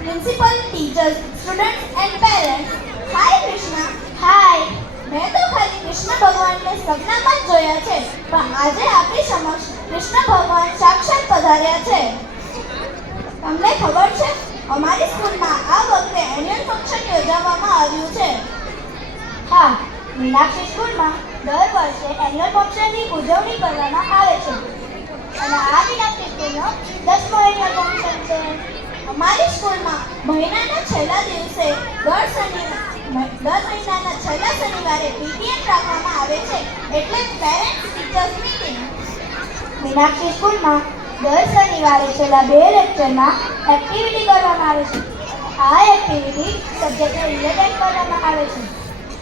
principal, teachers, students and parents. Hi Krishna. હાય. મેં તો ખાલી કૃષ્ણ ભગવાનને સપનામાં જ જોયા છે, પણ આજે આપણી સમક્ષ કૃષ્ણ ભગવાન સાક્ષાત પધાર્યા છે. તમને ખબર છે, અમારી સ્કૂલમાં આ વખતે એન્યુઅલ ફંક્શન યોજવામાં આવ્યું છે. હા, મીનાક્ષી સ્કૂલમાં દર વર્ષે એન્યુઅલ ફંક્શનની ઉજવણી કરવામાં આવે છે અને આ મીનાક્ષી સ્કૂલનો 10મો એન્યુઅલ ફંક્શન છે. અમારી સ્કૂલમાં મહિનાના છેલ્લા દિવસે દર મહિનાના છેલ્લા શનિવારે પીટીએમ રાખવામાં આવે છે, એટલે પેરેન્ટ્સ ટીચર્સ મીટિંગ. મીનાક્ષી સ્કૂલમાં દર શનિવારે છેલ્લા 2 લેક્ચરમાં એક્ટિવિટી કરવામાં આવે છે. આ એક્ટિવિટી સબ્જેક્ટને રિલેટેડ કરવામાં આવે છે.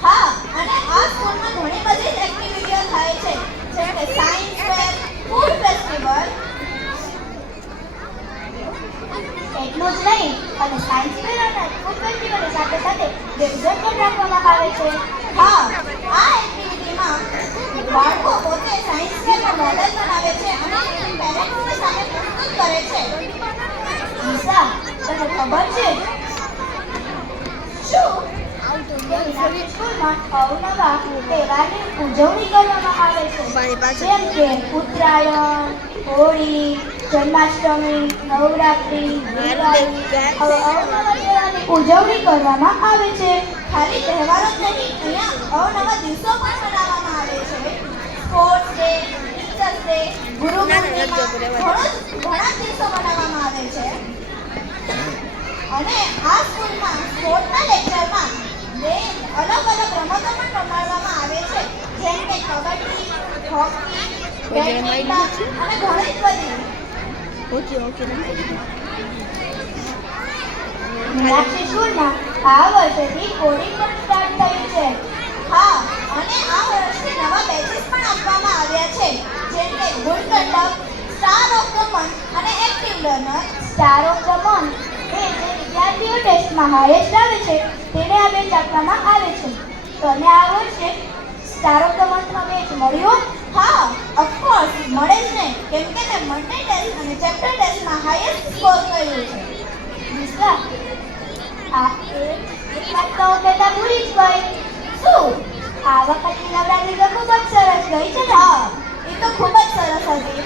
હા, અને આ સ્કૂલમાં ઘણી બધી એક્ટિવિટીઓ થાય છે, જેમ કે સાયન્સ ફેર, ફૂડ ફેસ્ટિવલ. એટલું જ નહીં, અને સાયન્સ ફેર અને ફૂડ ફેસ્ટિવલની સાથે સાથે ડેઝર્ટ પણ રાખવામાં આવે છે. હા, આ એક્ટિવિટીમાં બાળકો પોતે સાયન્સ ફેરનો મોડેલ બનાવે છે અને પેરેન્ટ્સની સામે પ્રસ્તુત કરે છે. દિશા, તને ખબર છે શું? મીનાક્ષી સ્કૂલમાં અવનવા તહેવારની ઉજવણી કરવામાં આવે છે, જેમ કે ઉત્તરાયણ, હોળી, જન્માષ્ટમી, નવરાત્રી, દિવાળી. અવનવા તહેવારની ઉજવણી કરવામાં આવે છે. ખાલી તહેવારો જ નહીં, અહીંયા અવનવા દિવસો પણ મનાવવામાં આવે છે. Sports day, teachers day, Guru Purnima, ઘણા દિવસો મનાવવામાં આવે છે. અને આ સ્કૂલમાં સ્પોર્ટના લેક્ચરમાં અલગ અલગ રમતો પણ રમાડવામાં આવે છે, જેમ કે કબડ્ડી, હોકી, બેડમિન્ટન અને ઘણી જ બધી. મીનાક્ષી સ્કૂલમાં આ વર્ષેથી કોડિંગ પણ સ્ટાર્ટ થયું છે. હા, અને આ વર્ષે નવા બેચીસ પણ આપવામાં આવ્યા છે, જેમ કે good conduct, star of the month અને active learner. Star of the month એ જે વિદ્યાર્થીઓ ટેસ્ટમાં હાઈએસ્ટ આવે છે તેને આ બેચ આપવામાં આવે છે. તને આ વર્ષે સ્ટાર ઓફ ધ મંથનો બેચ મળ્યો? હા, ઓફકોર્સ મળે જ ને, કેમ કે મેં મંડે ટેસ્ટ અને ચેપ્ટર ટેસ્ટમાં હાઈએસ્ટ સ્કોર કર્યું છે. દિશા, આ એક વાત તો હું કહેતા ભૂલી જ ગઈ. શું? આ વખતની નવરાત્રી તો ખૂબ જ સરસ ગઈ છે ને? હા, એ તો ખૂબ જ સરસ હતી.